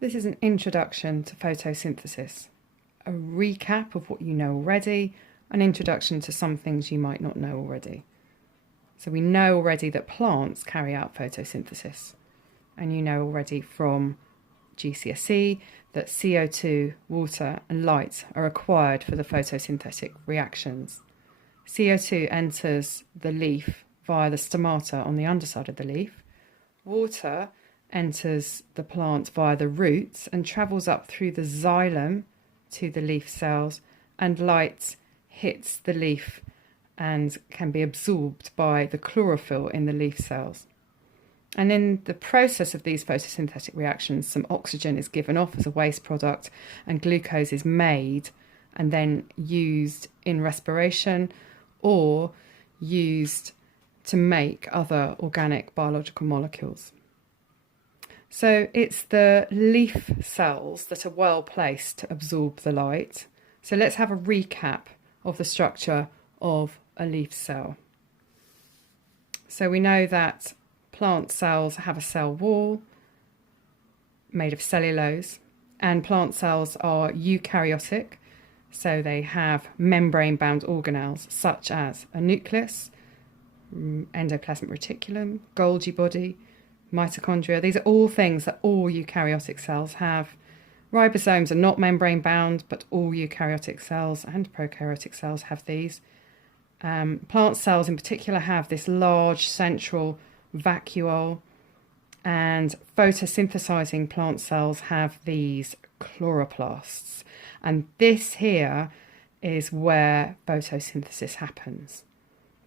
This is an introduction to photosynthesis, a recap of what you know already, an introduction to some things you might not know already. So we know already that plants carry out photosynthesis, and you know already from GCSE that CO2, water and light are required for the photosynthetic reactions. CO2 enters the leaf via the stomata on the underside of the leaf. Water enters the plant via the roots and travels up through the xylem to the leaf cells, and light hits the leaf and can be absorbed by the chlorophyll in the leaf cells. And in the process of these photosynthetic reactions, some oxygen is given off as a waste product and glucose is made and then used in respiration or used to make other organic biological molecules. So it's the leaf cells that are well placed to absorb the light. So let's have a recap of the structure of a leaf cell. So we know that plant cells have a cell wall made of cellulose, and plant cells are eukaryotic, so they have membrane-bound organelles such as a nucleus, endoplasmic reticulum, Golgi body, mitochondria. These are all things that all eukaryotic cells have. Ribosomes are not membrane-bound, but all eukaryotic cells and prokaryotic cells have these. Plant cells in particular have this large central vacuole, and photosynthesizing plant cells have these chloroplasts. And this here is where photosynthesis happens.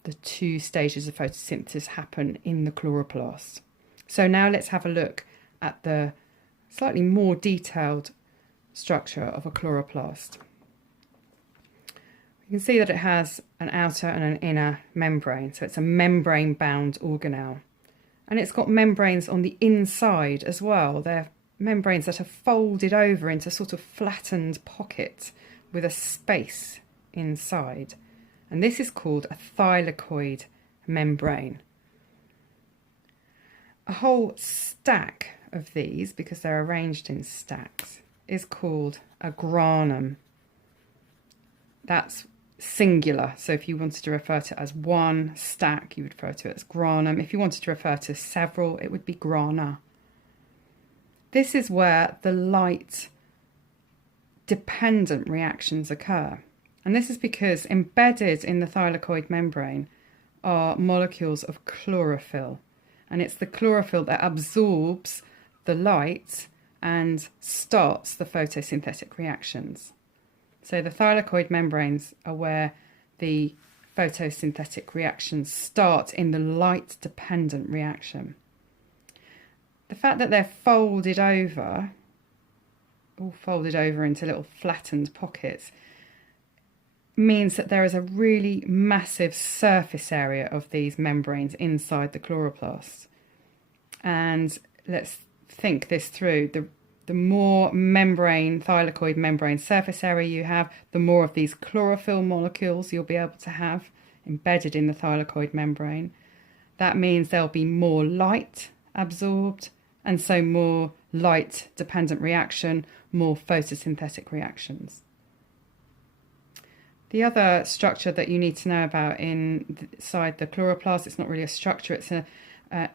The two stages of photosynthesis happen in the chloroplast. So now let's have a look at the slightly more detailed structure of a chloroplast. You can see that it has an outer and an inner membrane, so it's a membrane-bound organelle. And it's got membranes on the inside as well. They're membranes that are folded over into sort of flattened pockets with a space inside. And this is called a thylakoid membrane. A whole stack of these, because they're arranged in stacks, is called a granum. That's singular, so if you wanted to refer to it as one stack, you would refer to it as granum. If you wanted to refer to several, it would be grana. This is where the light-dependent reactions occur. And this is because embedded in the thylakoid membrane are molecules of chlorophyll. And it's the chlorophyll that absorbs the light and starts the photosynthetic reactions. So the thylakoid membranes are where the photosynthetic reactions start in the light-dependent reaction. The fact that they're folded over, all folded over into little flattened pockets, means that there is a really massive surface area of these membranes inside the chloroplast. And let's think this through. The more thylakoid membrane surface area you have, the more of these chlorophyll molecules you'll be able to have embedded in the thylakoid membrane. That means there'll be more light absorbed, and so more light-dependent reaction, more photosynthetic reactions. The other structure that you need to know about inside the chloroplast, it's not really a structure, it's an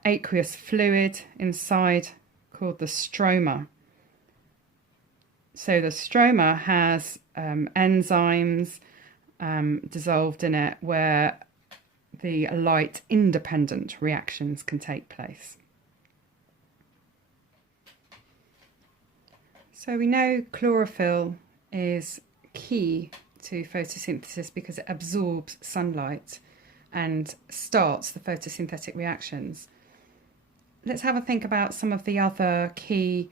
aqueous fluid inside called the stroma. So the stroma has enzymes dissolved in it where the light-independent reactions can take place. So we know chlorophyll is key to photosynthesis because it absorbs sunlight and starts the photosynthetic reactions. Let's have a think about some of the other key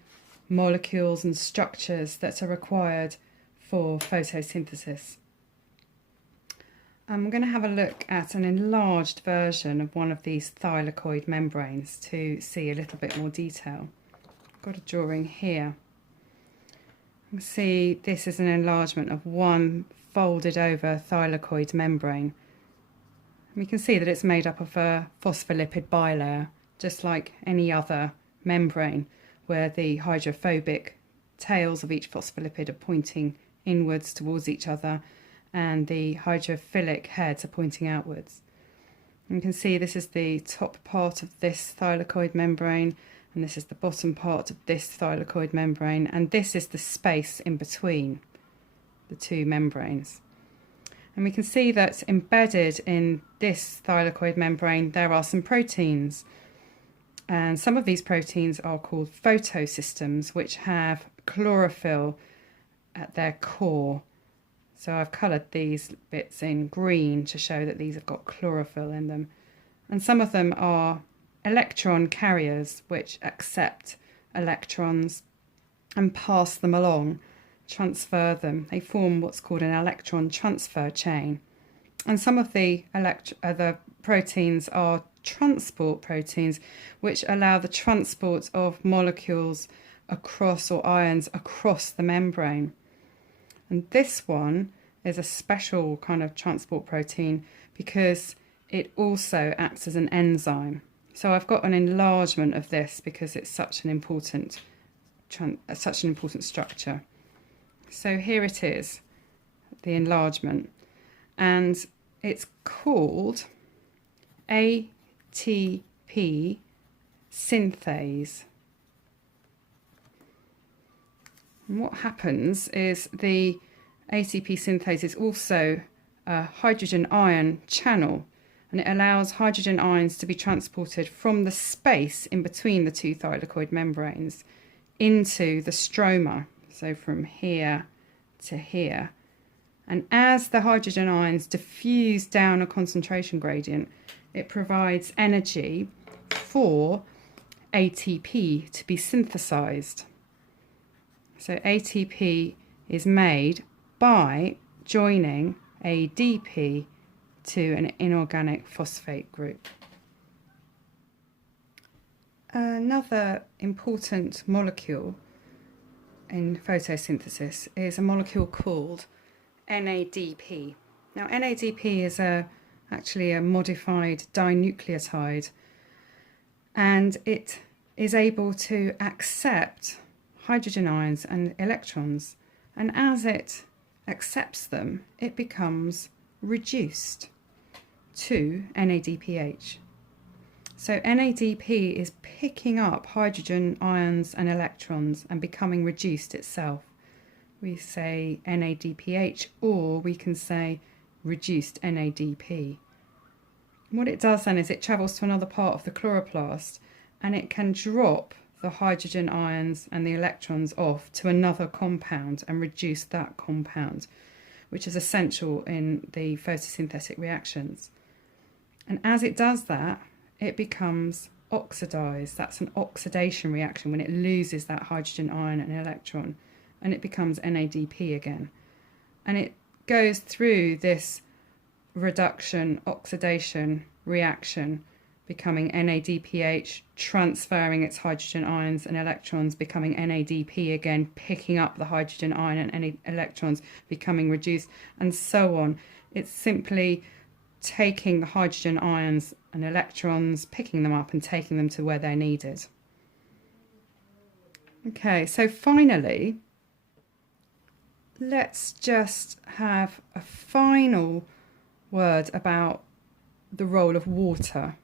molecules and structures that are required for photosynthesis. I'm going to have a look at an enlarged version of one of these thylakoid membranes to see a little bit more detail. I've got a drawing here. You can see this is an enlargement of one folded over thylakoid membrane. And we can see that it's made up of a phospholipid bilayer, just like any other membrane. where the hydrophobic tails of each phospholipid are pointing inwards towards each other, and the hydrophilic heads are pointing outwards. And you can see this is the top part of this thylakoid membrane, and this is the bottom part of this thylakoid membrane, and this is the space in between the two membranes. And we can see that embedded in this thylakoid membrane there are some proteins, and some of these proteins are called photosystems, which have chlorophyll at their core. So I've coloured these bits in green to show that these have got chlorophyll in them. And some of them are electron carriers, which accept electrons and pass them along, transfer them. They form what's called an electron transfer chain. And some of the proteins are transport proteins, which allow the transport of molecules across, or ions across, the membrane. And this one is a special kind of transport protein because it also acts as an enzyme. So I've got an enlargement of this because it's such an important structure. So here it is, the enlargement, and it's called ATP synthase. And what happens is the ATP synthase is also a hydrogen ion channel, and it allows hydrogen ions to be transported from the space in between the two thylakoid membranes into the stroma, so from here to here. And as the hydrogen ions diffuse down a concentration gradient, it provides energy for ATP to be synthesized. So ATP is made by joining ADP to an inorganic phosphate group. Another important molecule in photosynthesis is a molecule called NADP. Now NADP is actually a modified dinucleotide, and it is able to accept hydrogen ions and electrons, and as it accepts them it becomes reduced to NADPH. So NADP is picking up hydrogen ions and electrons and becoming reduced itself. We say NADPH, or we can say reduced NADP. What it does then is it travels to another part of the chloroplast, and it can drop the hydrogen ions and the electrons off to another compound and reduce that compound, which is essential in the photosynthetic reactions. And as it does that, it becomes oxidized. That's an oxidation reaction when it loses that hydrogen ion and electron, and it becomes NADP again. And it goes through this reduction oxidation reaction, becoming NADPH, transferring its hydrogen ions and electrons, becoming NADP again, picking up the hydrogen ion and any electrons, becoming reduced, and so on. It's simply taking the hydrogen ions and electrons, picking them up and taking them to where they're needed. Okay, so finally, let's just have a final word about the role of water.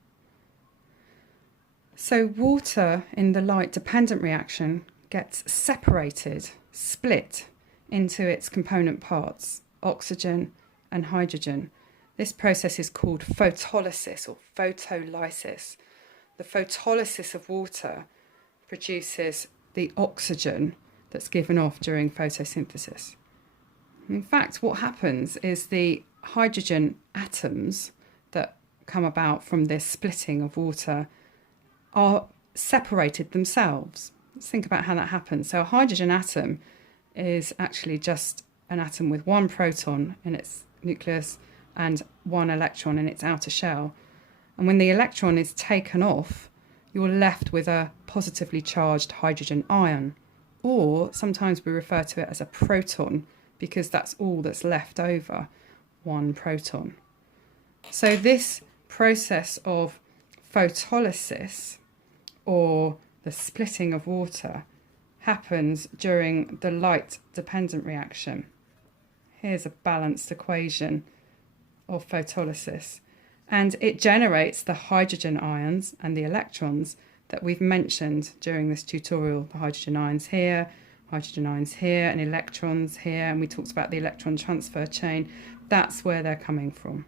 So water in the light-dependent reaction gets separated, split into its component parts, oxygen and hydrogen. This process is called photolysis or photolysis. The photolysis of water produces the oxygen that's given off during photosynthesis. In fact, what happens is the hydrogen atoms that come about from this splitting of water are separated themselves. Let's think about how that happens. So a hydrogen atom is actually just an atom with one proton in its nucleus and one electron in its outer shell. And when the electron is taken off, you're left with a positively charged hydrogen ion, or sometimes we refer to it as a proton because that's all that's left over, one proton. So this process of photolysis, or the splitting of water, happens during the light-dependent reaction. Here's a balanced equation of photolysis. And it generates the hydrogen ions and the electrons that we've mentioned during this tutorial. The hydrogen ions here, and electrons here. And we talked about the electron transfer chain. That's where they're coming from.